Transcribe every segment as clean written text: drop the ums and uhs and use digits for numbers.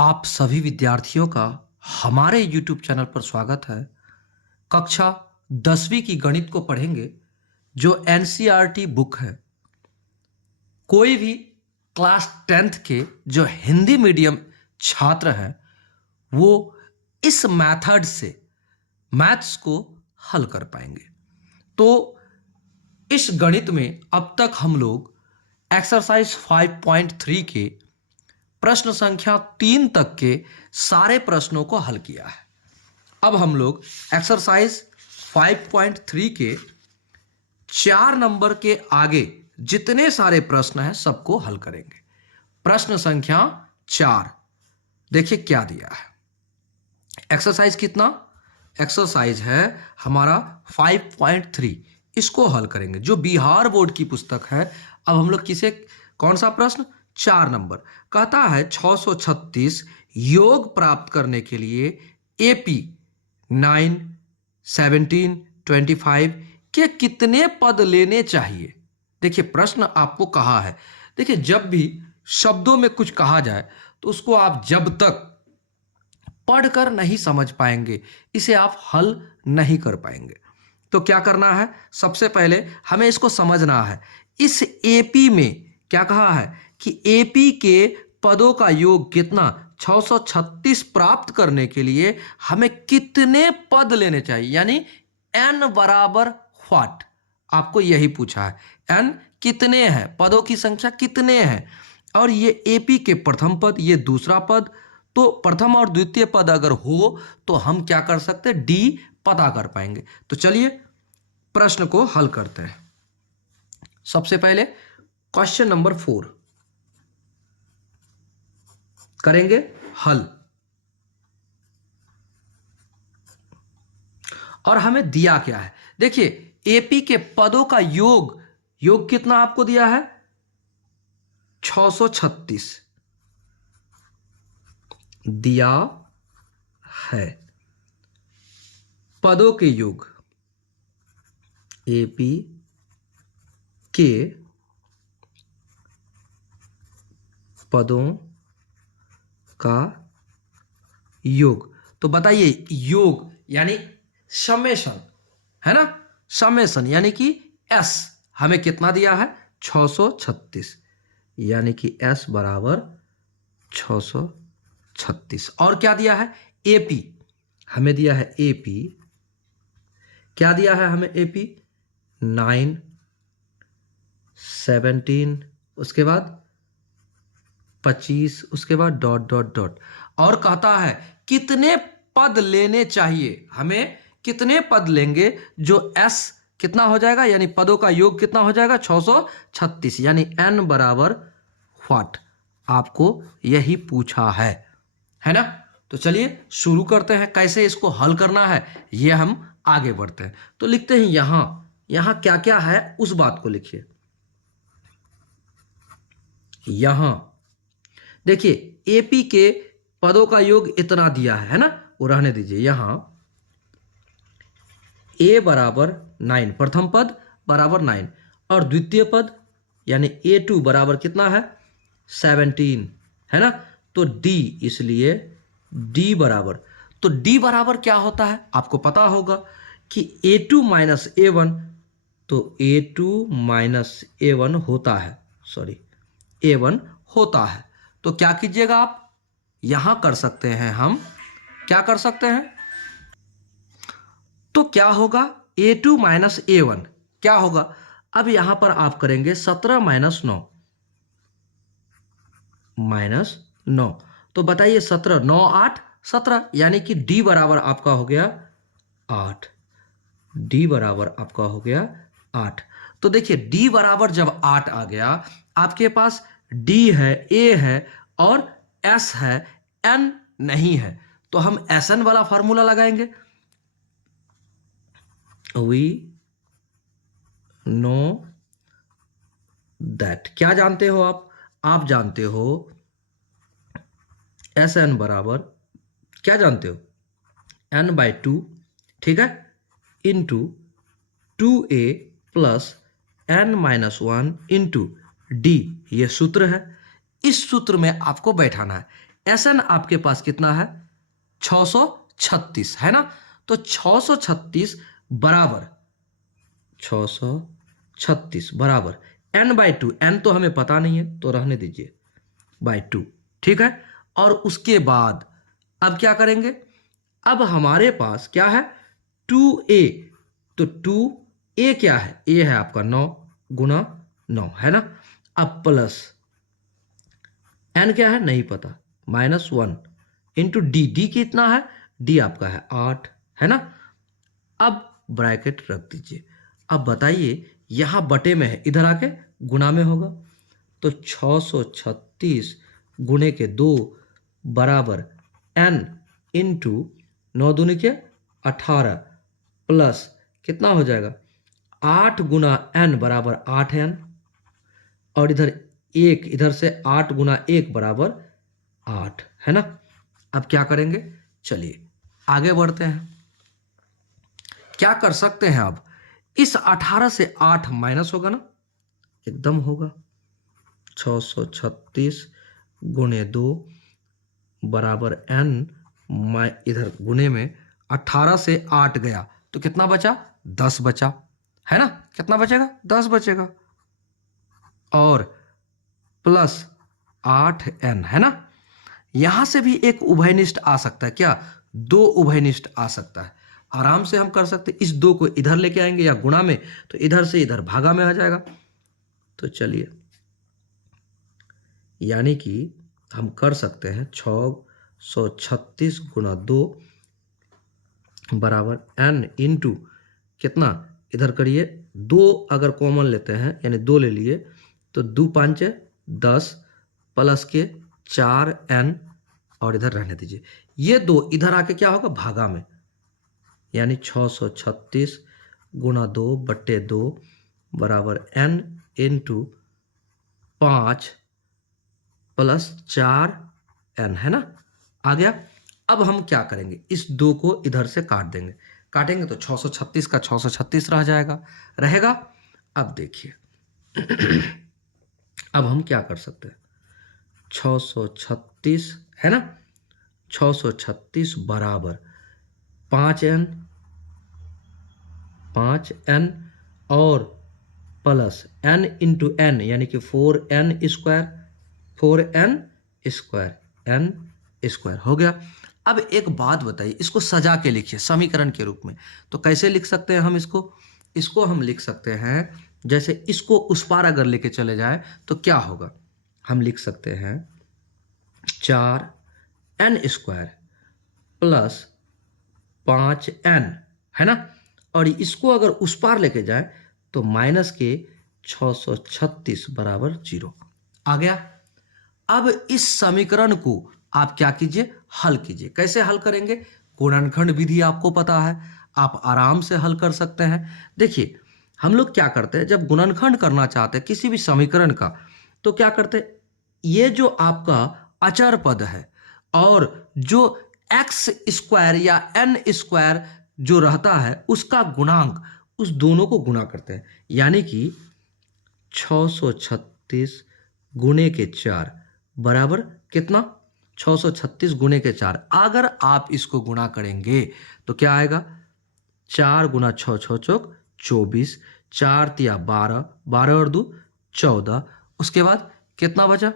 आप सभी विद्यार्थियों का हमारे YouTube चैनल पर स्वागत है। कक्षा 10वीं की गणित को पढ़ेंगे जो NCERT बुक है। कोई भी क्लास 10th के जो हिंदी मीडियम छात्र हैं वो इस मेथड से मैथ्स को हल कर पाएंगे। तो इस गणित में अब तक हम लोग एक्सरसाइज 5.3 के प्रश्न संख्या 3 तक के सारे प्रश्नों को हल किया है। अब हम लोग एक्सरसाइज 5.3 के 4 नंबर के आगे जितने सारे प्रश्न हैं सबको हल करेंगे। प्रश्न संख्या 4 देखिए क्या दिया है। एक्सरसाइज कितना? एक्सरसाइज है हमारा 5.3, इसको हल करेंगे जो बिहार बोर्ड की पुस्तक है। अब हम लोग किसे, कौन सा प्रश्न? 4 नंबर कहता है 636 योग प्राप्त करने के लिए AP 9, 17, 25 के कितने पद लेने चाहिए। देखिए प्रश्न आपको कहा है, देखिए जब भी शब्दों में कुछ कहा जाए तो उसको आप जब तक पढ़कर नहीं समझ पाएंगे इसे आप हल नहीं कर पाएंगे। तो क्या करना है, सबसे पहले हमें इसको समझना है। इस AP में क्या कहा है कि AP के पदों का योग कितना, 636 प्राप्त करने के लिए हमें कितने पद लेने चाहिए, यानी n बराबर व्हाट, आपको यही पूछा है। n कितने हैं, पदों की संख्या कितने हैं, और ये AP के प्रथम पद, ये दूसरा पद। तो प्रथम और द्वितीय पद अगर हो तो हम क्या कर सकते हैं, D पता कर पाएंगे। तो चलिए प्रश्न को हल करते हैं। सबसे पहले क्वेश्चन नंबर 4 करेंगे हल। और हमें दिया क्या है, देखिए AP के पदों का योग कितना आपको दिया है, 636 दिया है। पदों के योग, AP के पदों का योग। तो बताइए योग यानी समेशन है ना, समेशन यानी कि S हमें कितना दिया है, 636, यानी कि S बराबर 636। और क्या दिया है, AP हमें दिया है, AP क्या दिया है हमें, AP 9, 17, उसके बाद 25, उसके बाद डॉट डॉट डॉट। और कहता है कितने पद लेने चाहिए, हमें कितने पद लेंगे जो S कितना हो जाएगा, यानी पदों का योग कितना हो जाएगा, 636, यानी n बराबर व्हाट, आपको यही पूछा है ना। तो चलिए शुरू करते हैं, कैसे इसको हल करना है ये हम आगे बढ़ते हैं। तो लिखते हैं यहां क्या क्या है उस बात को लिखिए। यहां देखिए AP के पदों का योग इतना दिया है ना, वो रहने दीजिए। यहां A बराबर 9, प्रथम पद बराबर 9, और द्वितीय पद यानी A2 बराबर कितना है, 17 है ना। तो D, इसलिए D बराबर, तो D बराबर क्या होता है आपको पता होगा कि A2 माइनस A1, तो A2 माइनस A1 होता है, सॉरी A1 होता है। तो क्या कीजिएगा आप, यहां कर सकते हैं, हम क्या कर सकते हैं, तो क्या होगा, A2 माइनस A1 क्या होगा। अब यहां पर आप करेंगे 17 माइनस 9, तो बताइए 17, 9, 8, 17, यानी कि D बराबर आपका हो गया 8, D बराबर आपका हो गया 8। तो देखिए D बराबर जब 8 आ गया, आपके पास D है, A है और S है, N नहीं है, तो हम Sn वाला फॉर्मूला लगाएंगे। We know that, क्या जानते हो आप जानते हो Sn बराबर, क्या जानते हो, n/2, ठीक है, into 2a plus n-1 into D, ये सूत्र है। इस सूत्र में आपको बैठाना है, Sn आपके पास कितना है 636 है ना। तो 636 बराबर 636 बराबर n/2, n तो हमें पता नहीं है तो रहने दीजिए, /2, ठीक है। और उसके बाद अब क्या करेंगे, अब हमारे पास क्या है 2a, तो 2a क्या है, a है आपका 9 गुना 9 है ना। अब प्लस n क्या है नहीं पता, -1 इंटू डी कितना है, d आपका है 8 है ना। अब ब्रैकेट रख दीजिए। अब बताइए यहां बटे में है, इधर आके गुना में होगा, तो 636 गुणे के 2 बराबर n इंटू 9 दूनी के 18 प्लस कितना हो जाएगा 8 गुना n बराबर 8n, और इधर 1, इधर से 8 गुना 1 बराबर 8 है ना। अब क्या करेंगे, चलिए आगे बढ़ते हैं। क्या कर सकते हैं, अब इस 18 से 8 माइनस होगा ना, एकदम होगा। 636 गुणे 2 बराबर n, इधर गुणे में 18 से 8 गया तो कितना बचा 10 बचा है ना। कितना बचेगा 10 बचेगा, और प्लस 8n है ना। यहां से भी एक उभयनिष्ठ आ सकता है, क्या 2 उभयनिष्ठ आ सकता है, आराम से हम कर सकते हैं। इस 2 को इधर लेके आएंगे या गुणा में, तो इधर से इधर भागा में आ जाएगा। तो चलिए, यानी कि हम कर सकते हैं 636 गुना 2 बराबर n इंटू कितना, इधर करिए 2 अगर कॉमन लेते हैं यानी 2 ले लिए तो 2 5 10 प्लस के 4n, और इधर रहने दीजिए। ये 2 इधर आके क्या होगा भागा में, यानी 636 गुना 2 बट्टे 2 बराबर n इंटू 5 प्लस 4n है ना, आ गया। अब हम क्या करेंगे, इस 2 को इधर से काट देंगे, काटेंगे तो 636 का 636 रह जाएगा, रहेगा। अब देखिए अब हम क्या कर सकते हैं, 636 है ना, 636 बराबर 5n और प्लस n इंटू n यानी कि 4n स्क्वायर हो गया। अब एक बात बताइए, इसको सजा के लिखिए समीकरण के रूप में। तो कैसे लिख सकते हैं हम इसको हम लिख सकते हैं, जैसे इसको उस पार अगर लेके चले जाए तो क्या होगा, हम लिख सकते हैं 4n स्क्वायर प्लस 5n है ना, और इसको अगर उस पार लेके जाए तो माइनस के 636 बराबर 0 आ गया। अब इस समीकरण को आप क्या कीजिए, हल कीजिए। कैसे हल करेंगे, गुणनखंड विधि आपको पता है, आप आराम से हल कर सकते हैं। देखिए हम लोग क्या करते हैं, जब गुणनखंड करना चाहते हैं किसी भी समीकरण का, तो क्या करते हैं, ये जो आपका अचर पद है और जो एक्स स्क्वायर या एन स्क्वायर जो रहता है उसका गुणांक, उस दोनों को गुणा करते हैं। यानी कि 636 गुणे के 4 बराबर कितना, 636 गुणे के 4। अगर आप इसको गुणा करेंगे तो क्या आएगा, 4 गुना 6 6 चौक 24, 4 तिया 12, 12 और 2 14, उसके बाद कितना बचा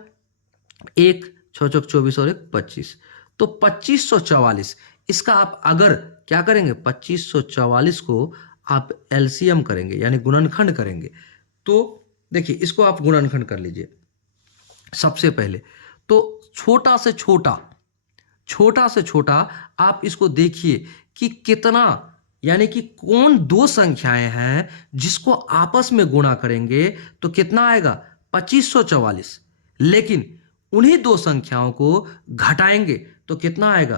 1, 6 चौक 24 और 1 25, तो 2544। इसका आप अगर क्या करेंगे, 2544 को आप एलसीएम करेंगे यानी गुणनखंड करेंगे। तो देखिए इसको आप गुणनखंड कर लीजिए। सबसे पहले तो छोटा से छोटा आप इसको देखिए कि कितना, यानी कि कौन 2 संख्याएं हैं जिसको आपस में गुणा करेंगे तो कितना आएगा 2544, लेकिन उन्हीं 2 संख्याओं को घटाएंगे तो कितना आएगा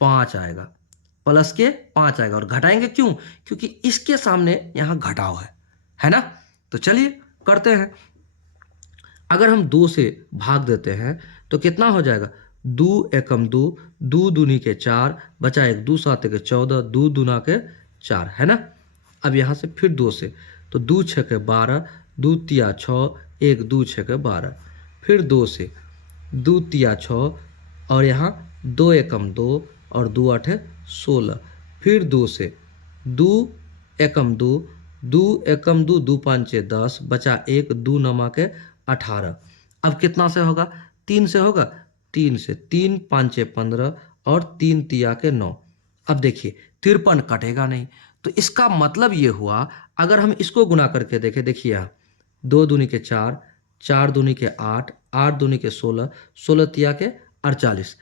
5 आएगा, प्लस के 5 आएगा। और घटाएंगे क्यों, क्योंकि इसके सामने यहां घटाव है ना। तो चलिए करते हैं। अगर हम 2 से भाग देते हैं तो कितना हो जाएगा, 2 एकम 2, 2 दूनी के 4 बचा 1, 2 सात के 14, 2 दूना के 4 है ना। अब यहां से फिर 2 से, तो 2 6 के 12, 2 तिया 6, 1 2 6 के 12, फिर 2 से 2 तिया 6, और यहाँ 2 एकम 2 और 2 आठे 16, फिर 2 से 2 एकम 2, 2 एकम 2, 2 पाँचे 10, बचा 1, 2 नमके 18। अब कितना से होगा? 3 से होगा, 3 से 3 पाँचे 15 और 3 तिया के 9। अब देखिए 53 कटेगा नहीं, तो इसका मतलब ये हुआ, अगर हम इसको गुना करके देखें, देखिए यहाँ 2 दूनी के 4, 4 दूनी के 8, 8 दूनी के 16, 16 तिया के 48,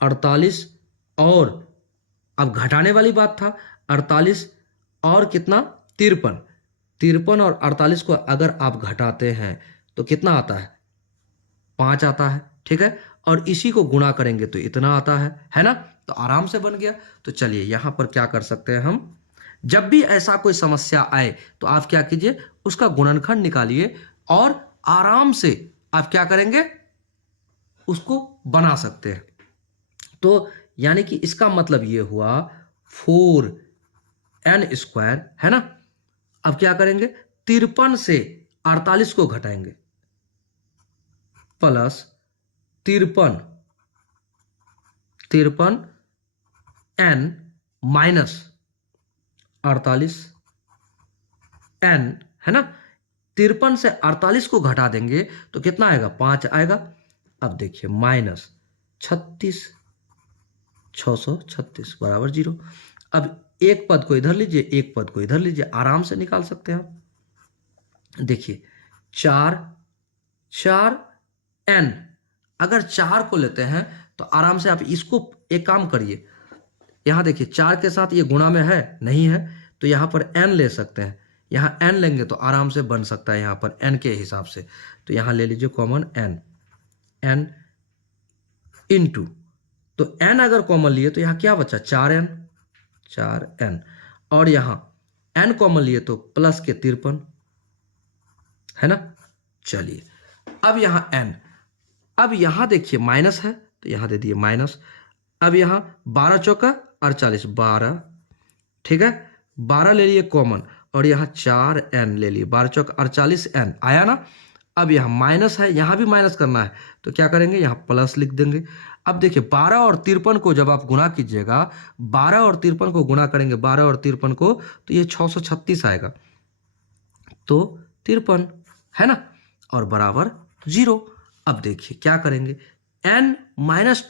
48 और अब घटाने वाली बात था, 48 और कितना 53, 53 और 48 को अगर आप घटाते हैं तो कितना आता है? 5 आता है, ठीक है। और इसी को गुणा करेंगे तो इतना आता है ना। तो आराम से बन गया। तो चलिए यहां पर क्या कर सकते हैं हम, जब भी ऐसा कोई समस्या आए तो आप क्या कीजिए, उसका गुणनखंड निकालिए और आराम से आप क्या करेंगे, उसको बना सकते हैं। तो यानी कि इसका मतलब ये हुआ 4n² है ना। अब क्या करेंगे, 53 से 48 को घटाएंगे, प्लस 53 n माइनस 48 n है ना। 53 से 48 को घटा देंगे तो कितना आएगा? 5 आएगा। अब देखिए माइनस 36, 636 बराबर 0। अब एक पद को इधर लीजिए, एक पद को इधर लीजिए, आराम से निकाल सकते हैं आप। देखिए 4 n, अगर 4 को लेते हैं तो आराम से आप इसको एक काम करिए, यहां देखिए 4 के साथ ये गुणा में है नहीं है, तो यहां पर n ले सकते हैं। यहां n लेंगे तो आराम से बन सकता है यहां पर n के हिसाब से। तो यहां ले लीजिए कॉमन n इंटू, तो n अगर कॉमन लिए तो यहां क्या बचा? 4n और यहां n कॉमन लिए तो प्लस के 53 है ना। चलिए अब यहां n, अब यहां देखिए माइनस है तो यहां दे दिए माइनस। अब यहां 12 चौका 48, 12, ठीक है, 12 ले लिए कॉमन और यहां 4n ले लिए, 12 चौका 48n आया ना। अब यहां माइनस है, यहां भी माइनस करना है तो क्या करेंगे, यहां प्लस लिख देंगे। अब देखिए 12 और 53 को जब आप गुणा कीजिएगा, 12 और 53 को गुणा करेंगे, 12 और 53 को, तो ये 636 आएगा, तो 53 है ना, और बराबर 0। अब देखिए क्या करेंगे, n माइनस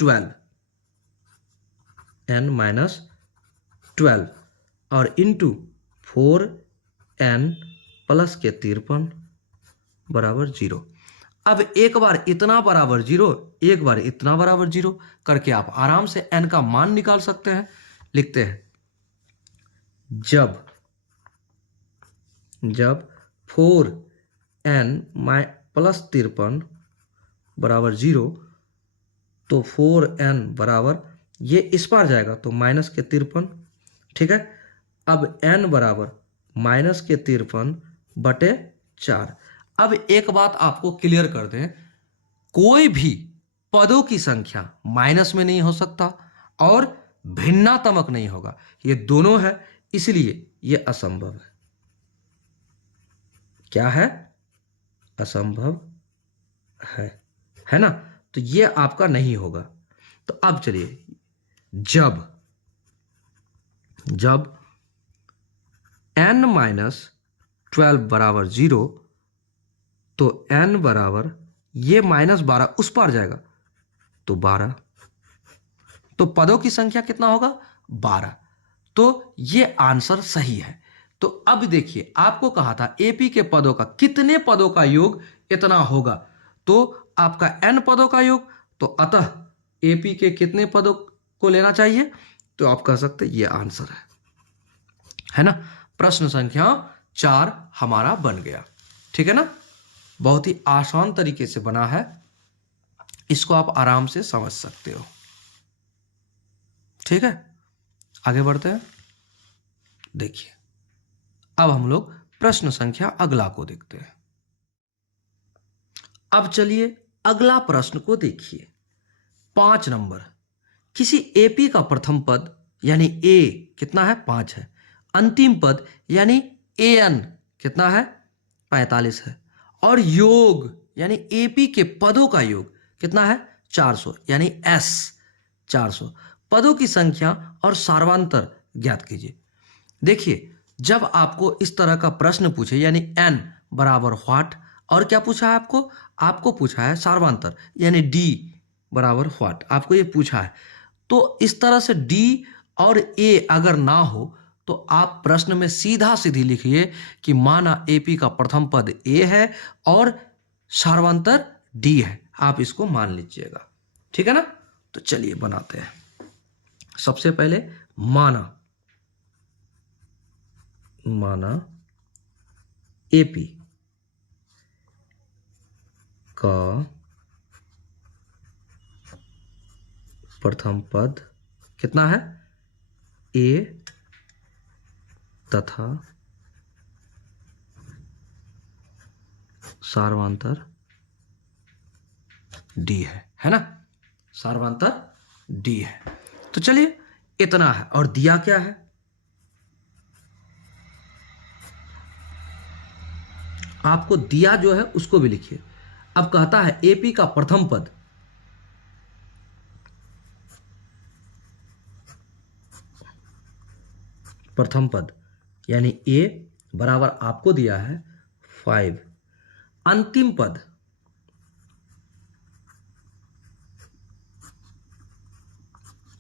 12 और इंटू 4n प्लस के 53 बराबर 0। अब एक बार इतना बराबर 0, एक बार इतना बराबर 0 करके आप आराम से n का मान निकाल सकते हैं। लिखते हैं, जब 4n प्लस 53 बराबर 0, तो 4n बराबर, ये इस पार जाएगा तो माइनस के 53, ठीक है। अब n बराबर माइनस के 53 बटे 4। अब एक बात आपको क्लियर कर दें, कोई भी पदों की संख्या माइनस में नहीं हो सकता और भिन्नात्मक नहीं होगा, ये दोनों है, इसलिए ये असंभव है। क्या है? असंभव है ना। तो ये आपका नहीं होगा। तो अब चलिए, जब n माइनस 12 बराबर 0, तो n बराबर ये माइनस 12 उस पार जाएगा तो 12, तो पदों की संख्या कितना होगा? 12। तो ये आंसर सही है। तो अब देखिए, आपको कहा था एपी के पदों का, कितने पदों का योग इतना होगा, तो आपका n पदों का योग, तो अतः एपी के कितने पदों को लेना चाहिए, तो आप कह सकते ये आंसर है ना। प्रश्न संख्या 4 हमारा बन गया, ठीक है ना। बहुत ही आसान तरीके से बना है, इसको आप आराम से समझ सकते हो, ठीक है। आगे बढ़ते हैं। देखिए अब हम लोग प्रश्न संख्या अगला को देखते हैं। अब चलिए अगला प्रश्न को देखिए। 5 नंबर, किसी एपी का प्रथम पद यानी ए कितना है? 5 है। अंतिम पद यानी एन कितना है? 45 है। और योग यानी एपी के पदों का योग कितना है? 400 यानी एस 400। पदों की संख्या और सार्वंतर ज्ञात कीजिए। देखिए, जब आपको इस तरह का प्रश्न पूछे यानी एन बराबर व्हाट, और क्या पूछा है आपको पूछा है सार्वंतर यानी डी बराबर व्हाट, आपको ये पूछा है। तो इस तरह से डी और ए अगर ना हो तो आप प्रश्न में सीधा सीधी लिखिए कि माना एपी का प्रथम पद ए है और सार्वंतर डी है, आप इसको मान लीजिएगा। ठीक है ना? तो चलिए बनाते हैं। सबसे पहले माना एपी का प्रथम पद कितना है? ए तथा सार्वंतर डी है ना? सार्वंतर डी है। तो चलिए इतना है। और दिया क्या है? आपको दिया जो है उसको भी लिखिए। अब कहता है एपी का प्रथम पद, यानी ए बराबर आपको दिया है 5। अंतिम पद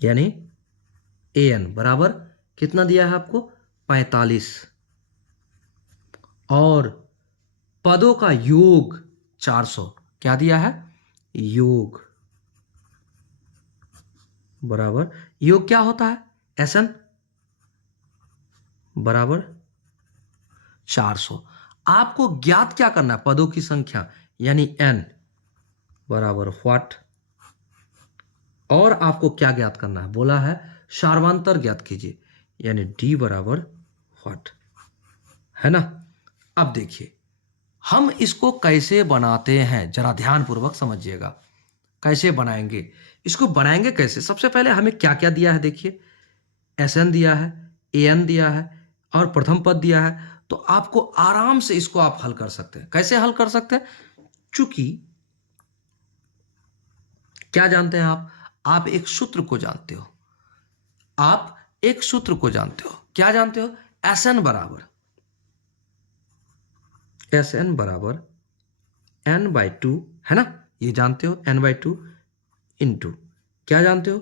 यानी एन बराबर कितना दिया है आपको? 45। और पदों का योग 400। क्या दिया है? योग बराबर, योग क्या होता है? एसएन बराबर 400। आपको ज्ञात क्या करना है? पदों की संख्या यानी एन बराबर व्हाट, और आपको क्या ज्ञात करना है? बोला है सार्वंतर ज्ञात कीजिए यानी डी बराबर व्हाट, है ना? अब देखिए हम इसको कैसे बनाते हैं, जरा ध्यानपूर्वक समझिएगा। कैसे बनाएंगे इसको? बनाएंगे कैसे? सबसे पहले हमें क्या क्या दिया है देखिए, एसएन दिया है, एएन दिया है और प्रथम पद दिया है। तो आपको आराम से इसको आप हल कर सकते हैं। कैसे हल कर सकते हैं? चूंकि क्या जानते हैं आप एक सूत्र को जानते हो। आप एक सूत्र को जानते हो। क्या जानते हो? एसएन बराबर n/2 है ना? ये जानते हो n/2 इंटू क्या जानते हो?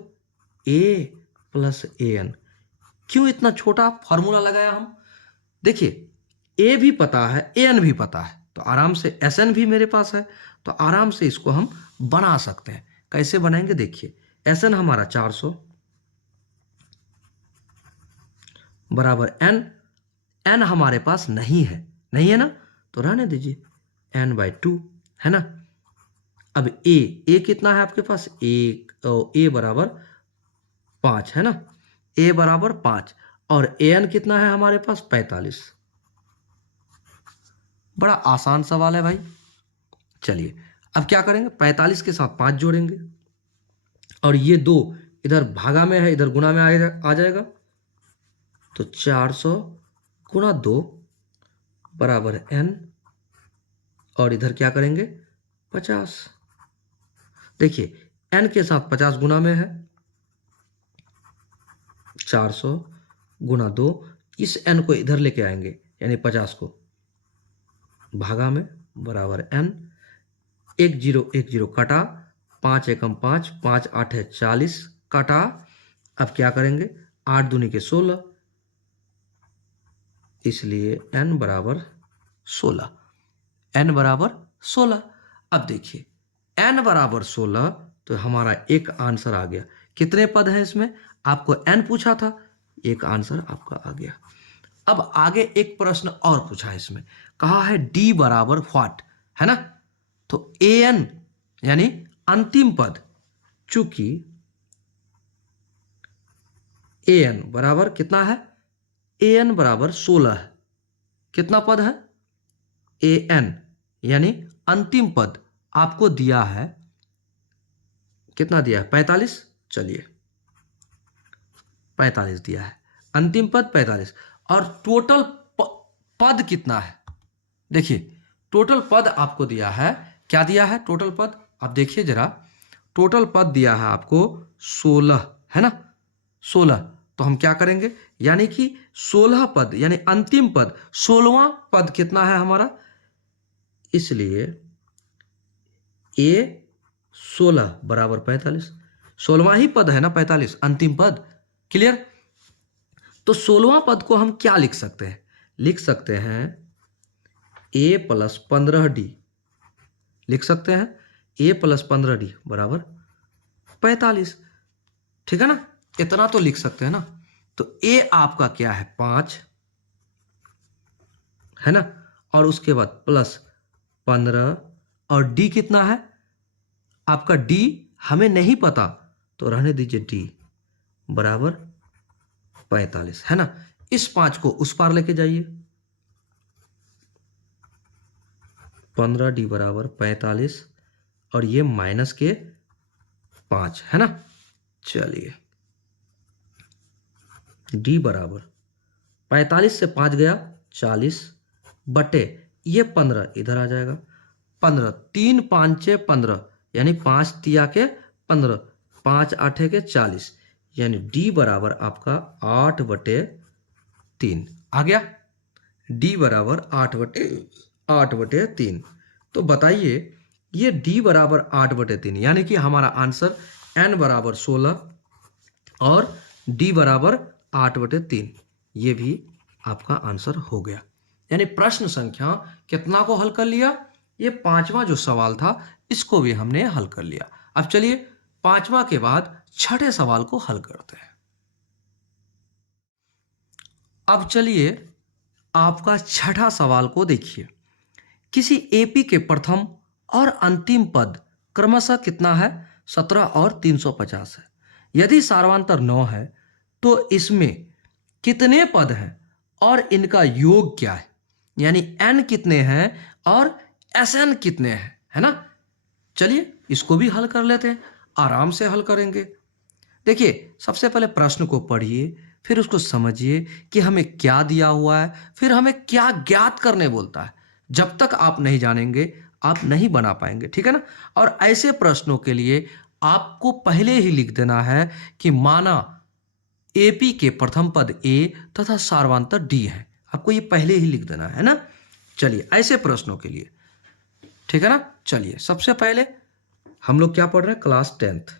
a plus an। क्यों इतना छोटा फॉर्मूला लगाया हम? देखिए a भी पता है, an भी पता है, तो आराम से sn भी मेरे पास है, तो आराम से इसको हम बना सकते हैं। कैसे बनाएंगे देखिए, sn हमारा 400 बराबर n हमारे पास नहीं है ना, तो रहने दीजिए n/2 है ना। अब a कितना है आपके पास? a बराबर 5 है ना, a बराबर 5। और an कितना है हमारे पास? 45। बड़ा आसान सवाल है भाई। चलिए अब क्या करेंगे? 45 के साथ 5 जोड़ेंगे और ये 2 इधर भागा में है, इधर गुणा में आ जाएगा। तो 400 गुणा 2 बराबर n, और इधर क्या करेंगे? 50। देखिए n के साथ 50 गुना में है, 400 गुना 2, इस n को इधर लेके आएंगे यानी 50 को भागा में बराबर n। 1 0 1 0 कटा, 5 एकम 5, 5 8 है 40 कटा। अब क्या करेंगे? 8 दूनी के 16, इसलिए n बराबर 16। n बराबर 16। अब देखिए n बराबर 16, तो हमारा एक आंसर आ गया। कितने पद हैं इसमें? आपको n पूछा था, एक आंसर आपका आ गया। अब आगे एक प्रश्न और पूछा है इसमें, कहा है d बराबर व्हाट, है ना? तो an यानी अंतिम पद, चूंकि an बराबर कितना है? an बराबर 16 है। कितना पद है? an यानी अंतिम पद आपको दिया है, कितना दिया है? 45। चलिए 45 दिया है, अंतिम पद 45। और टोटल पद कितना है? देखिए टोटल पद आपको दिया है, क्या दिया है टोटल पद? अब देखिए जरा, टोटल पद दिया है आपको 16, है ना, 16। तो हम क्या करेंगे, यानी कि 16 पद यानी अंतिम पद 16वां पद कितना है हमारा, इसलिए ए 16 बराबर 45। 16वां ही पद है ना 45, अंतिम पद। क्लियर। तो 16वां पद को हम क्या लिख सकते हैं, लिख सकते हैं a + 15d, लिख सकते हैं a + 15d बराबर 45। ठीक है ना, इतना तो लिख सकते हैं ना। तो a आपका क्या है 5, है ना, और उसके बाद +15, और d कितना है आपका, d हमें नहीं पता, तो रहने दीजिए, d बराबर 45, है ना। इस 5 को उस पार लेके जाइए, 15d बराबर 45, और ये माइनस के 5, है ना। चलिए, d बराबर 45 से 5 गया 40 बटे ये 15 इधर आ जाएगा, 15, 3 5 15, यानी 5 तिया के 15, 5 8 के 40, यानी d बराबर आपका 8/3 आ गया। d बराबर 8/3। तो बताइए, ये d बराबर 8/3, यानी कि हमारा आंसर n बराबर 16 और d बराबर 8/3, ये भी आपका आंसर हो गया। यानी प्रश्न संख्या कितना को हल कर लिया, ये 5वां जो सवाल था इसको भी हमने हल कर लिया। अब चलिए 5वां के बाद 6ठे सवाल को हल करते हैं। अब चलिए आपका 6ठा सवाल को देखिए। किसी एपी के प्रथम और अंतिम पद क्रमशः कितना है, 17 और 350 है। यदि सार्वंतर 9 है तो इसमें कितने पद हैं और इनका योग क्या है, यानी n कितने हैं और Sn कितने हैं, है ना। चलिए इसको भी हल कर लेते हैं, आराम से हल करेंगे। देखिए, सबसे पहले प्रश्न को पढ़िए, फिर उसको समझिए कि हमें क्या दिया हुआ है, फिर हमें क्या ज्ञात करने बोलता है। जब तक आप नहीं जानेंगे आप नहीं बना पाएंगे, ठीक है ना। और ऐसे प्रश्नों के लिए आपको पहले ही लिख देना है कि माना एपी के प्रथम पद ए तथा सार्वंतर डी है, आपको ये पहले ही लिख देना है ना। चलिए ऐसे प्रश्नों के लिए, ठीक है ना। चलिए सबसे पहले हम लोग क्या पढ़ रहे हैं, क्लास 10th,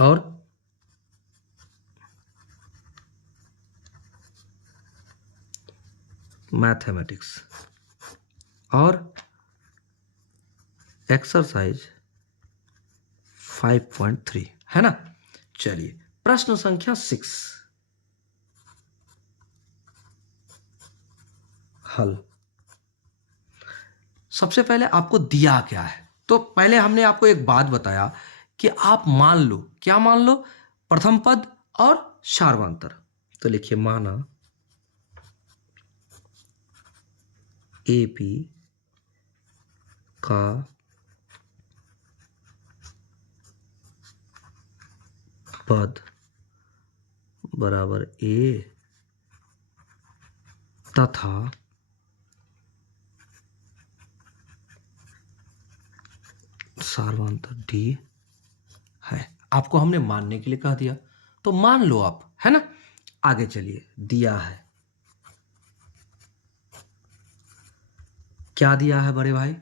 और मैथमेटिक्स और एक्सरसाइज 5.3, है ना। चलिए प्रश्न संख्या 6 हल। सबसे पहले आपको दिया क्या है, तो पहले हमने आपको एक बात बताया कि आप मान लो, क्या मान लो, प्रथम पद और सार्वंतर। तो लिखिए माना एपी का पद बराबर ए तथा सार्वंतर डी है। आपको हमने मानने के लिए कह दिया, तो मान लो आप, है ना। आगे चलिए, दिया है, क्या दिया है बड़े भाई,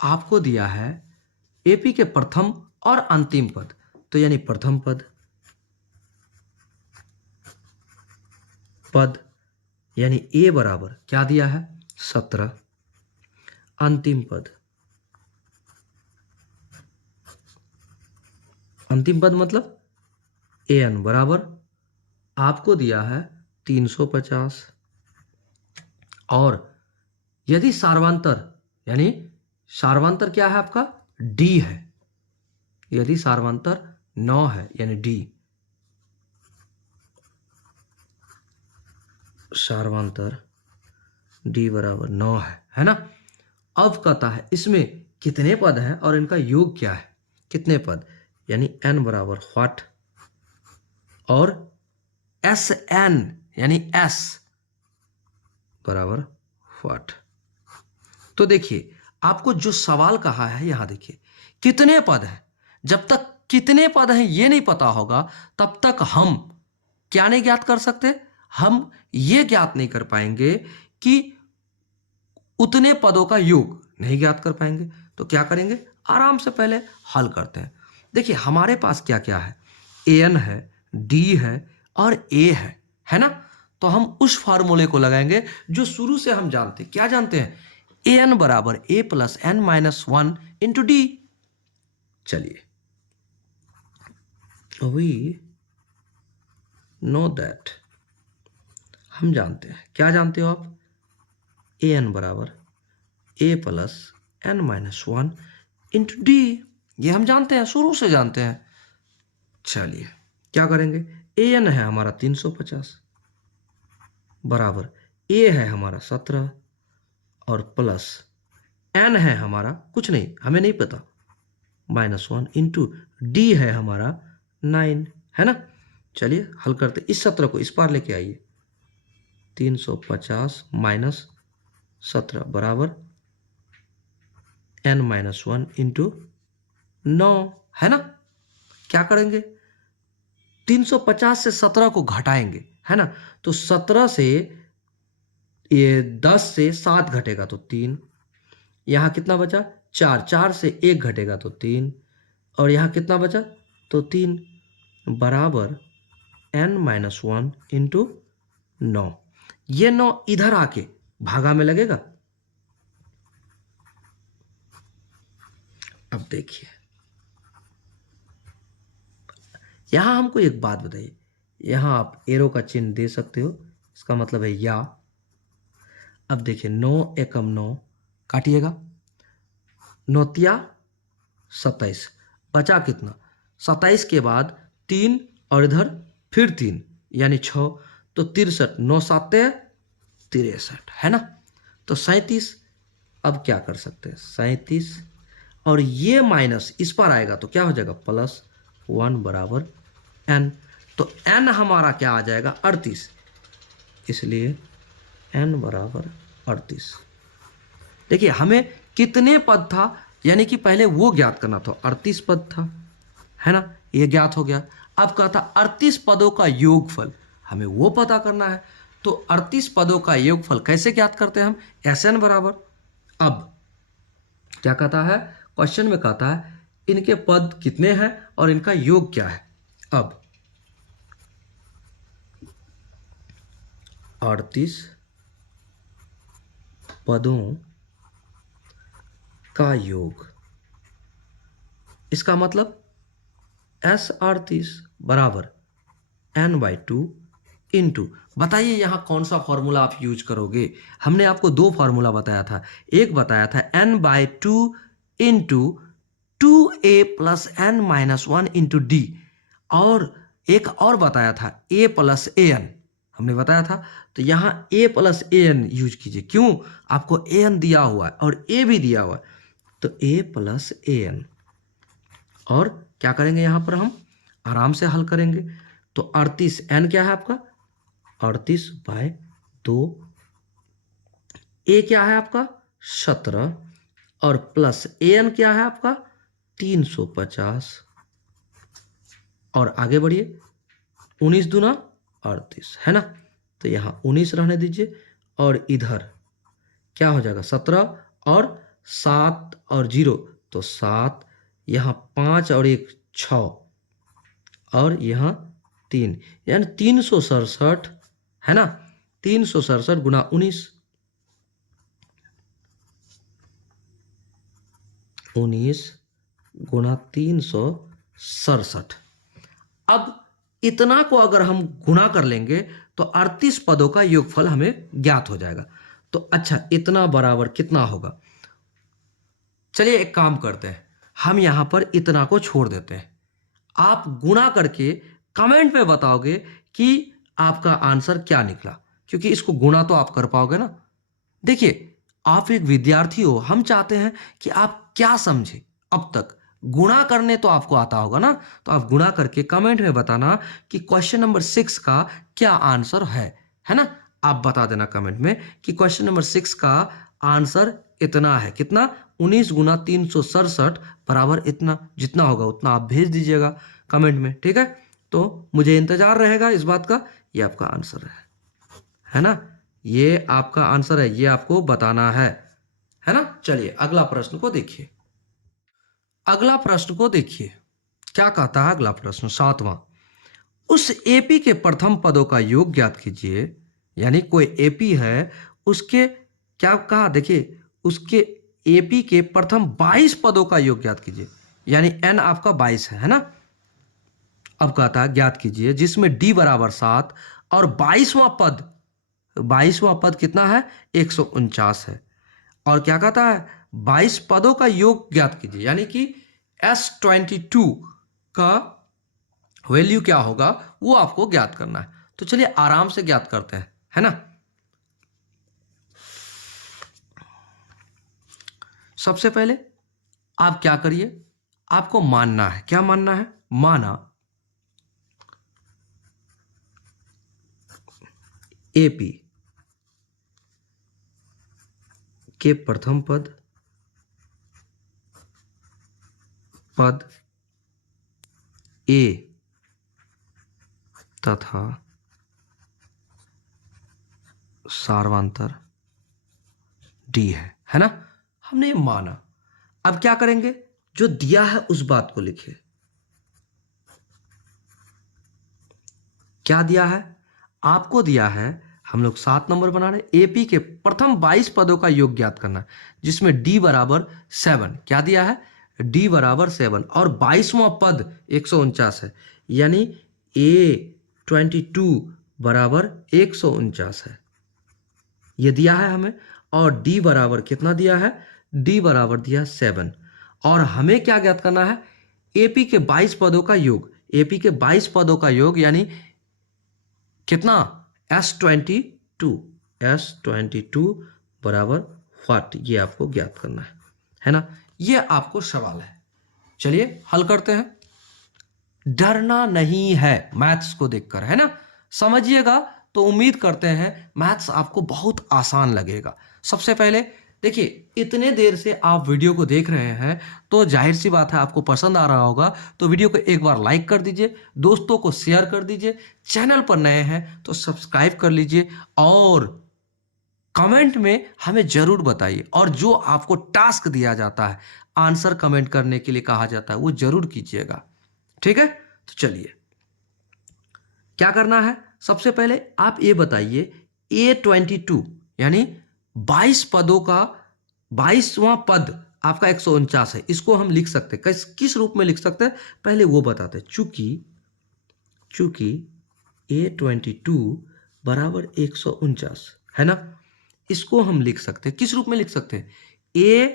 आपको दिया है एपी के प्रथम और अंतिम पद, तो यानी प्रथम पद यानी ए बराबर क्या दिया है 17, अंतिम पद मतलब एन बराबर आपको दिया है 350, और यदि सार्वंतर, यानी सार्वंतर क्या है आपका डी है, यदि सार्वंतर 9 है यानी डी, सार्वंतर डी बराबर 9 है ना। अब कहता है इसमें कितने पद हैं और इनका योग क्या है, कितने पद, यानी n बराबर व्हाट, और एस एन यानी s बराबर व्हाट। तो देखिए आपको जो सवाल कहा है यहां देखिए कितने पद हैं। जब तक कितने पद हैं ये नहीं पता होगा तब तक हम क्या नहीं ज्ञात कर सकते, हम ये ज्ञात नहीं कर पाएंगे कि उतने पदों का योग नहीं ज्ञात कर पाएंगे। तो क्या करेंगे, आराम से पहले हल करते हैं। देखिए हमारे पास क्या क्या है, an है, d है और a है ना। तो हम उस फार्मूले को लगाएंगे जो शुरू से हम जानते हैं। क्या जानते हैं, an बराबर a plus n minus 1 into D. चलिए वी नो दैट, हम जानते हैं। क्या जानते हो आप, an बराबर a plus n minus 1 into D. ये हम जानते हैं, शुरू से जानते हैं। चलिए क्या करेंगे, an है हमारा 350 बराबर a है हमारा 17 और प्लस n है हमारा कुछ नहीं, हमें नहीं पता, -1 इंटू डी है हमारा 9, है ना। चलिए हल करते, इस 17 को इस पार लेके आइए, 350 माइनस 17 बराबर n माइनस 1 इंटू 9, है ना। क्या करेंगे, 350 से 17 को घटाएंगे, है ना। तो 17 से ये 10 से 7 घटेगा तो 3, यहां कितना बचा 4, 4 से 1 घटेगा तो 3 और यहां कितना बचा तो 3 बराबर n माइनस 1 इंटू 9। ये 9 इधर आके भागा में लगेगा। अब देखिए यहां हमको एक बात बताइए, यहां आप एरो का चिन्ह दे सकते हो, इसका मतलब है या। अब देखिए 9 एकम 9 काटिएगा, 9 तिया 27, बचा कितना 27 के बाद 3 और इधर फिर 3 यानी 6, तो 63, 9 7 63, है ना। तो 37, अब क्या कर सकते हैं 37 और ये माइनस इस पर आएगा तो क्या हो जाएगा +1 बराबर n। तो n हमारा क्या आ जाएगा 38, इसलिए n बराबर 38। देखिए हमें कितने पद था, यानी कि पहले वो ज्ञात करना था, 38 पद था, है ना, ये ज्ञात हो गया। अब क्या था 38 पदों का योगफल, हमें वो पता करना है। तो 38 पदों का योगफल कैसे ज्ञात करते हैं हम, Sn बराबर, अब क्या कहता है क्वेश्चन में, कहता है इनके पद कितने हैं और इनका योग क्या है। अब 38 पदों का योग, इसका मतलब S38 बराबर n/2 इंटू, बताइए यहां कौन सा फॉर्मूला आप यूज करोगे। हमने आपको 2 फॉर्मूला बताया था, एक बताया था n/2 into 2a plus n minus 1 into D, और एक और बताया था a प्लस an, हमने बताया था। तो यहां a प्लस an यूज कीजिए, क्यों, आपको an दिया हुआ है और a भी दिया हुआ है, तो a प्लस an। और क्या करेंगे यहां पर हम आराम से हल करेंगे। तो 38, n क्या है आपका 38/2, a क्या है आपका 17 और प्लस an क्या है आपका 350, और आगे बढ़िए 19 दूना 38, है ना। तो यहां 19 रहने दीजिए और इधर क्या हो जाएगा 17 और 7 और 0 तो 7, यहां 5 और 1 6 और यहां 3, यानी 367, है ना। 367 गुना 19, 19 गुना 367। अब इतना को अगर हम गुना कर लेंगे तो 38 पदों का योगफल हमें ज्ञात हो जाएगा। तो अच्छा इतना बराबर कितना होगा, चलिए एक काम करते हैं, हम यहां पर इतना को छोड़ देते हैं, आप गुणा करके कमेंट में बताओगे कि आपका आंसर क्या निकला, क्योंकि इसको गुणा तो आप कर पाओगे ना। देखिए आप एक विद्यार्थी हो, हम चाहते हैं कि आप क्या समझे, अब तक गुणा करने तो आपको आता होगा ना। तो आप गुणा करके कमेंट में बताना कि क्वेश्चन नंबर 6 का क्या आंसर है ना। आप बता देना कमेंट में कि क्वेश्चन नंबर 6 का आंसर इतना है, कितना, 19 गुना 367 बराबर इतना, जितना होगा उतना आप भेज दीजिएगा कमेंट में, ठीक है। तो मुझे इंतजार रहेगा इस बात का। ये आपका आंसर है ना, ये आपका आंसर है, ये आपको बताना है ना। चलिए अगला प्रश्न को देखिए। अगला प्रश्न को देखिए, क्या कहता है अगला प्रश्न, 7वां। उस एपी के प्रथम पदों का योग ज्ञात कीजिए। यानी कोई एपी है, उसके क्या कहा, देखिए उसके एपी के प्रथम 22 पदों का योग ज्ञात कीजिए। यानी एन आपका 22 है ना। अब कहता है ज्ञात कीजिए जिसमें डी बराबर 7 और 22वां पद कितना है, 149 है। और क्या कहता है, 22 पदों का योग ज्ञात कीजिए। यानी कि S22 का वैल्यू क्या होगा वो आपको ज्ञात करना है। तो चलिए आराम से ज्ञात करते हैं, है ना। सबसे पहले आप क्या करिए, आपको मानना है, क्या मानना है, माना एपी के प्रथम पद ए तथा सार्वंतर डी है ना। हमने ये माना। अब क्या करेंगे, जो दिया है उस बात को लिखिए। क्या दिया है, आपको दिया है, हम लोग 7 नंबर बना रहे, एपी के प्रथम 22 पदों का योग ज्ञात करना, जिसमें डी बराबर 7, क्या दिया है, डी बराबर 7 और 22वां पद 149 है। यानी A22 बराबर 149 है, ये दिया है हमें। और डी बराबर कितना दिया है, डी बराबर दिया 7। और हमें क्या ज्ञात करना है, एपी के 22 पदों का योग, एपी के 22 पदों का योग यानी कितना, S22 बराबर व्हाट, ये आपको ज्ञात करना है ना। ये आपको सवाल है। चलिए हल करते हैं। डरना नहीं है मैथ्स को देखकर, है ना। समझिएगा तो उम्मीद करते हैं मैथ्स आपको बहुत आसान लगेगा। सबसे पहले देखिए, इतने देर से आप वीडियो को देख रहे हैं तो जाहिर सी बात है आपको पसंद आ रहा होगा। तो वीडियो को एक बार लाइक कर दीजिए, दोस्तों को शेयर कर दीजिए, चैनल पर नए हैं तो सब्सक्राइब कर लीजिए और कमेंट में हमें जरूर बताइए। और जो आपको टास्क दिया जाता है, आंसर कमेंट करने के लिए कहा जाता है, वो जरूर कीजिएगा, ठीक है। तो चलिए क्या करना है, सबसे पहले आप ये बताइए A22 यानी 22 पदों का 22वां पद आपका 149 है, इसको हम लिख सकते हैं, किस रूप में लिख सकते हैं पहले वो बताते हैं। चूंकि A22 बराबर 149 है ना, इसको हम लिख सकते हैं, किस रूप में लिख सकते हैं, A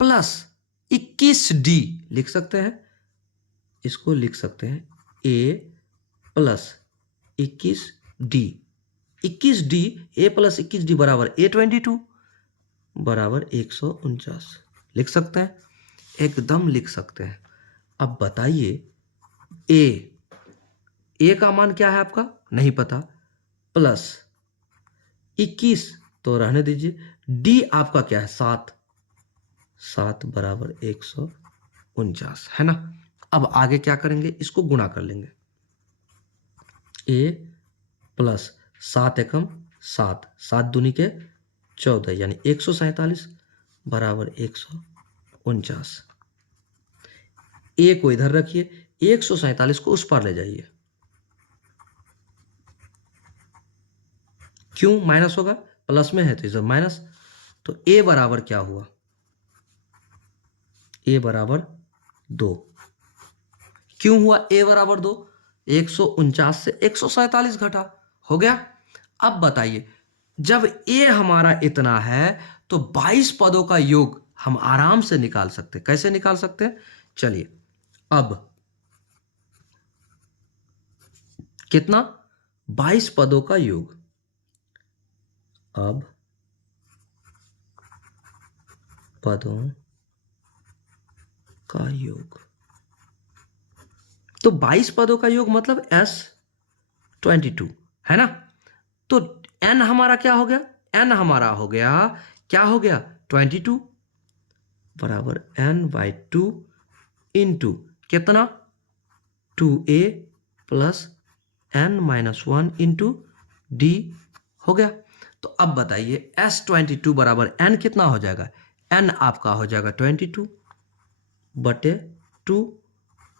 प्लस 21D लिख सकते हैं। इसको लिख सकते हैं A plus 21D, 21D, A plus 21D बराबर A22 बराबर 149 लिख सकते हैं, एकदम लिख सकते हैं। अब बताइए ए का मान क्या है आपका नहीं पता, प्लस 21 तो रहने दीजिए, डी आपका क्या है 7 बराबर 149 है ना। अब आगे क्या करेंगे, इसको गुणा कर लेंगे, ए प्लस 7 एकम 7, 7 दूनी के 14 यानी 147 बराबर 149। ए को इधर रखिए, 147 को उस पर ले जाइए, क्यों माइनस होगा, प्लस में है तो इधर माइनस। तो ए बराबर क्या हुआ, ए बराबर 2। क्यों हुआ ए बराबर 2, 149 से 147 घटा, हो गया। अब बताइए जब ए हमारा इतना है तो 22 पदों का योग हम आराम से निकाल सकते हैं। कैसे निकाल सकते हैं, चलिए अब कितना, 22 पदों का योग, अब पदों का योग, तो 22 पदों का योग मतलब S22 है ना। तो n हमारा क्या हो गया, n हमारा हो गया, क्या हो गया 22 बराबर n/2 इंटू कितना 2a plus n-1 into D हो गया। तो अब बताइए S22 बराबर n कितना हो जाएगा, n आपका हो जाएगा 22 बटे 2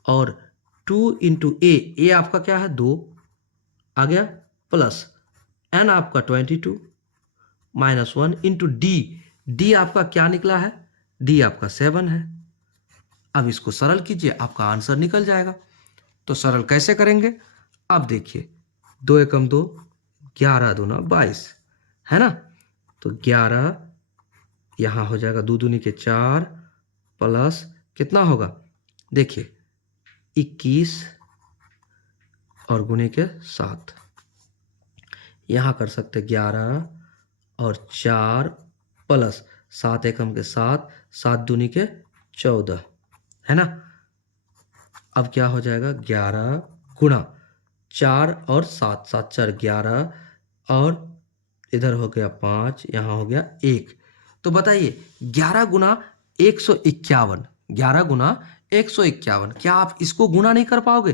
और 2 इंटू ए आपका क्या है 2 आ गया प्लस n आपका 22 -1 इंटू डी आपका क्या निकला है, डी आपका 7 है। अब इसको सरल कीजिए, आपका आंसर निकल जाएगा। तो सरल कैसे करेंगे, अब देखिए 2 एकम 2, 11 दूना 22 है ना। तो 11 यहाँ हो जाएगा 2 दूनी के 4 प्लस कितना होगा, देखिए 21 और गुने के 7, यहाँ कर सकते 11 और 4 प्लस 7 एकम के 7, 7 दूनी के 14 है ना। अब क्या हो जाएगा 11 गुणा 4 और 7, 7 4 11 और इधर हो गया 5, यहाँ हो गया 1। तो बताइए 11 गुना 151, 11 गुना 151, क्या आप इसको गुणा नहीं कर पाओगे,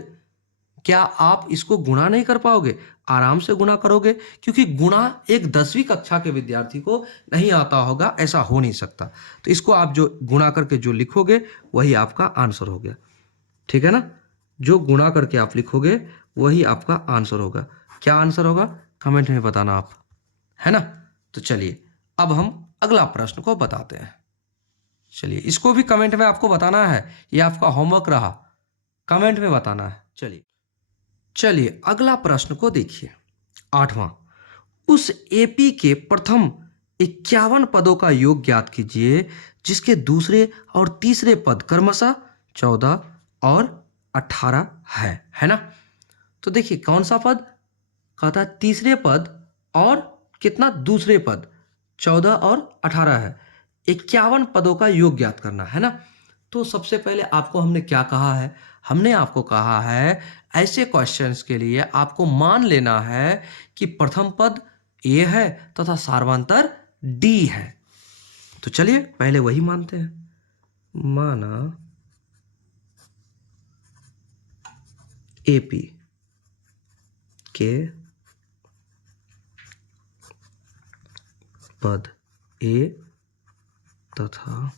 क्या आप इसको गुणा नहीं कर पाओगे, आराम से गुणा करोगे, क्योंकि गुणा एक 10वीं कक्षा के विद्यार्थी को नहीं आता होगा, ऐसा हो नहीं सकता। तो इसको आप जो गुणा करके जो लिखोगे वही आपका आंसर हो गया, ठीक है ना। जो गुणा करके आप लिखोगे वही आपका आंसर होगा। क्या आंसर होगा कमेंट में बताना आप, है ना। तो चलिए अब हम अगला प्रश्न को बताते हैं। चलिए इसको भी कमेंट में आपको बताना है, ये आपका होमवर्क रहा, कमेंट में बताना है। चलिए अगला प्रश्न को देखिए, 8वां, उस एपी के प्रथम 51 पदों का योग ज्ञात कीजिए जिसके दूसरे और तीसरे पद क्रमशः 14 और 18 है ना। तो देखिए कौन सा पद कहता है, तीसरे पद और कितना दूसरे पद 14 और 18 है, 51 पदों का योग ज्ञात करना है ना। तो सबसे पहले आपको हमने क्या कहा है, हमने आपको कहा है ऐसे क्वेश्चंस के लिए आपको मान लेना है कि प्रथम पद ए है तथा सार्वंतर डी है। तो चलिए पहले वही मानते हैं, माना एपी के पद ए तथा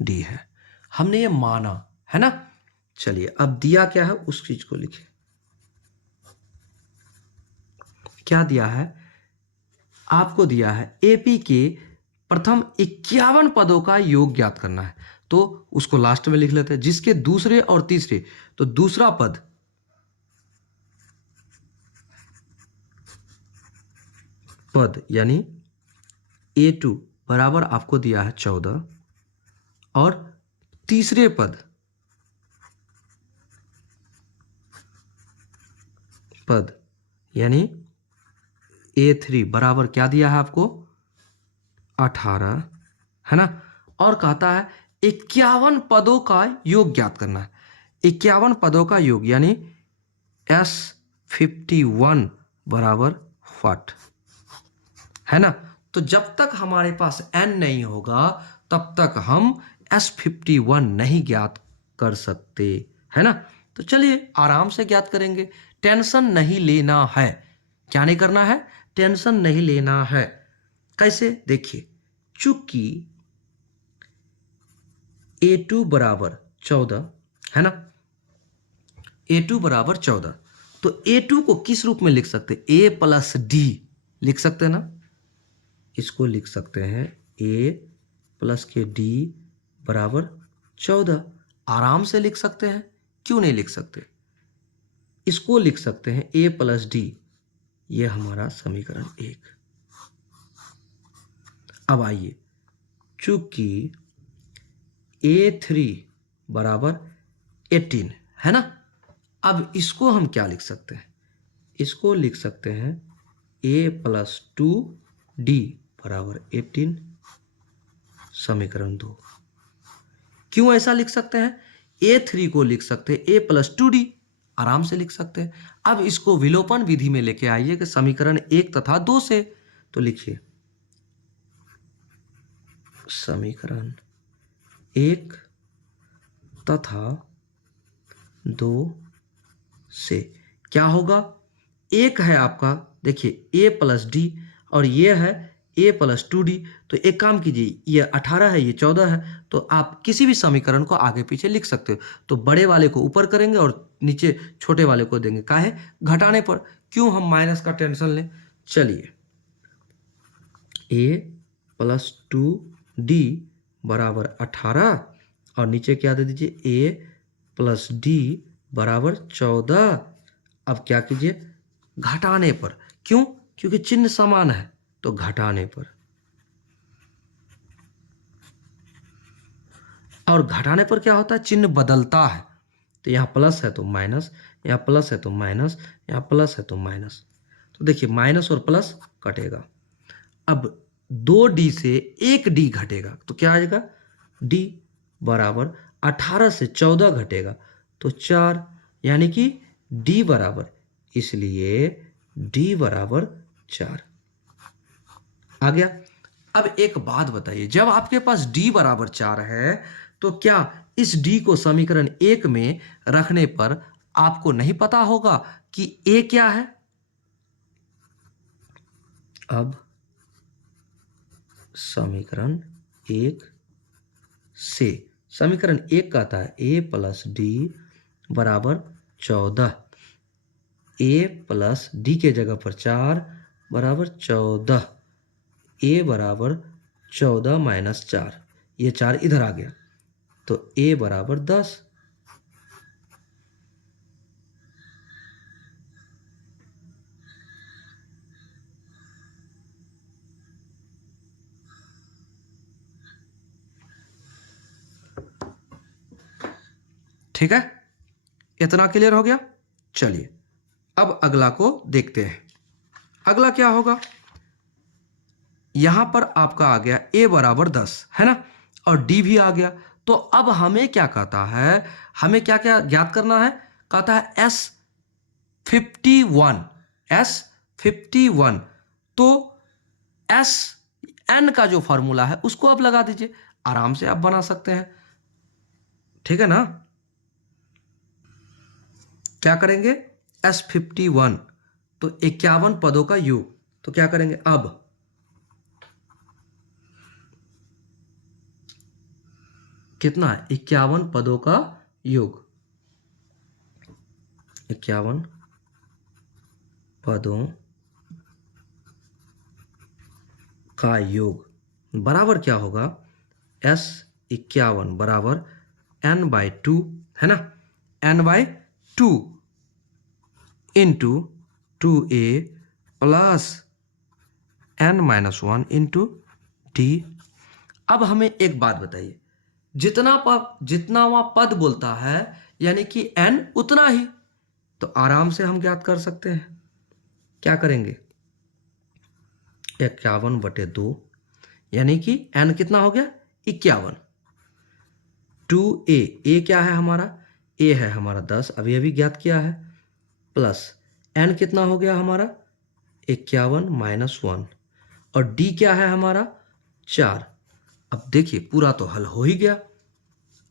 डी है, हमने ये माना है ना। चलिए अब दिया क्या है उस चीज को लिखे, क्या दिया है आपको, दिया है एपी के प्रथम 51 पदों का योग ज्ञात करना है। तो उसको लास्ट में लिख लेते हैं, जिसके दूसरे और तीसरे, तो दूसरा पद यानी A2 बराबर आपको दिया है 14 और तीसरे पद यानी A3 बराबर क्या दिया है आपको 18 है ना। और कहता है 51 पदों का योग ज्ञात करना है, 51 पदों का योग यानी S51 बराबर 40 है ना। तो जब तक हमारे पास n नहीं होगा तब तक हम S51 नहीं ज्ञात कर सकते, है ना। तो चलिए आराम से ज्ञात करेंगे, टेंशन नहीं लेना है। क्या नहीं करना है, टेंशन नहीं लेना है। कैसे, देखिए चूंकि A2 बराबर 14 है ना, A2 बराबर 14, तो A2 को किस रूप में लिख सकते, A प्लस डी लिख सकते हैं ना। इसको लिख सकते हैं A प्लस के डी बराबर 14, आराम से लिख सकते हैं, क्यों नहीं लिख सकते। इसको लिख सकते हैं A प्लस डी, ये हमारा समीकरण 1। अब आइए, चूंकि A3 बराबर 18 है ना, अब इसको हम क्या लिख सकते हैं, इसको लिख सकते हैं A प्लस 2D बराबर 18, समीकरण 2। क्यों ऐसा लिख सकते हैं, A3 को लिख सकते हैं A प्लस 2D, आराम से लिख सकते हैं। अब इसको विलोपन विधि में लेके आइए कि समीकरण 1 तथा 2 से, तो लिखिए समीकरण 1 तथा 2 से क्या होगा। एक है आपका, देखिए a प्लस डी और ये है a प्लस 2d। तो एक काम कीजिए, ये 18 है, ये 14 है, तो आप किसी भी समीकरण को आगे पीछे लिख सकते हो। तो बड़े वाले को ऊपर करेंगे और नीचे छोटे वाले को देंगे, काहे घटाने पर, क्यों हम माइनस का टेंशन लें। चलिए a प्लस 2d बराबर 18 और नीचे क्या दे दीजिए a प्लस d बराबर 14। अब क्या कीजिए, घटाने पर, क्यों, क्योंकि चिन्ह समान है, तो घटाने पर, और घटाने पर क्या होता है, चिन्ह बदलता है। तो यहाँ प्लस है तो माइनस, यहाँ प्लस है तो माइनस, यहाँ प्लस है तो माइनस। तो देखिए माइनस और प्लस कटेगा। अब 2d से 1d घटेगा तो क्या आएगा, d बराबर 18 से 14 घटेगा तो 4, यानी कि d बराबर, इसलिए d बराबर 4 आ गया। अब एक बात बताइए, जब आपके पास d बराबर 4 है तो क्या इस d को समीकरण 1 में रखने पर आपको नहीं पता होगा कि a क्या है। अब समीकरण 1 से, समीकरण 1 कहता है a प्लस डी बराबर 14, a प्लस डी के जगह पर 4 बराबर 14, a बराबर 14 माइनस 4, ये 4 इधर आ गया तो a बराबर 10। ठीक है, इतना क्लियर हो गया। चलिए अब अगला को देखते हैं। अगला क्या होगा, यहां पर आपका आ गया a बराबर 10 है ना, और d भी आ गया। तो अब हमें क्या कहता है, हमें क्या क्या ज्ञात करना है, कहता है S51। तो S n का जो फॉर्मूला है उसको आप लगा दीजिए, आराम से आप बना सकते हैं। ठीक है ना, क्या करेंगे, S51 तो 51 पदों का योग, तो क्या करेंगे, अब कितना है, 51 पदों का योग, 51 पदों का योग बराबर क्या होगा, S51 बराबर n/2 है ना, n/2 into 2a plus n-1 into d। अब हमें एक बात बताइए, जितना वह पद बोलता है यानी कि n उतना ही, तो आराम से हम ज्ञात कर सकते हैं। क्या करेंगे, 51/2 यानी कि n कितना हो गया, 51। 2a, a क्या है हमारा, a है हमारा 10, अभी ज्ञात किया है, प्लस n कितना हो गया हमारा 51 माइनस 1, और d क्या है हमारा 4। अब देखिए पूरा तो हल हो ही गया।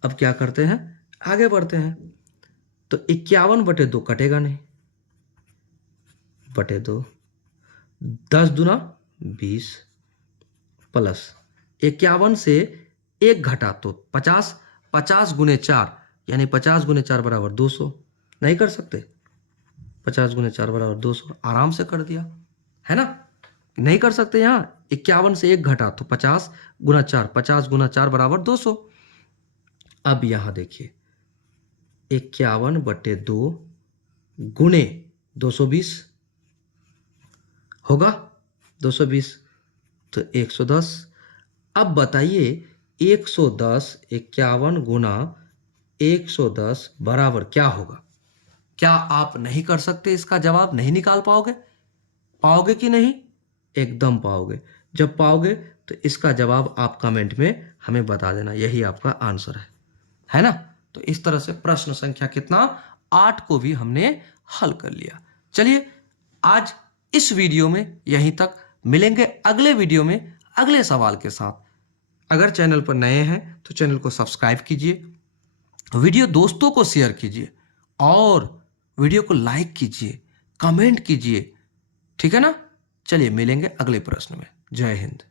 अब क्या करते हैं, आगे बढ़ते हैं। तो 51/2 कटेगा नहीं, बटे 2, 10 दूना 20, प्लस 51 से 1 घटा तो 50, 50 गुने 4 यानी 50 गुने 4 बराबर 200। नहीं कर सकते, 50 गुने 4 बराबर 200, आराम से कर दिया है ना। नहीं कर सकते, यहाँ 51 से 1 घटा तो 50 गुना 4, 50 गुना 4 बराबर 200। अब यहाँ देखिए 51/2 गुने 220 होगा, 220 तो 110। अब बताइए 110 51 गुना 110 बराबर क्या होगा। क्या आप नहीं कर सकते, इसका जवाब नहीं निकाल पाओगे, पाओगे कि नहीं, एकदम पाओगे। जब पाओगे तो इसका जवाब आप कमेंट में हमें बता देना, यही आपका आंसर है ना। तो इस तरह से प्रश्न संख्या कितना 8 को भी हमने हल कर लिया। चलिए आज इस वीडियो में यहीं तक, मिलेंगे अगले वीडियो में अगले सवाल के साथ। अगर चैनल पर नए हैं तो चैनल को सब्सक्राइब कीजिए, वीडियो दोस्तों को शेयर कीजिए और वीडियो को लाइक कीजिए, कमेंट कीजिए, ठीक है ना। चलिए मिलेंगे अगले प्रश्न में। जय हिंद।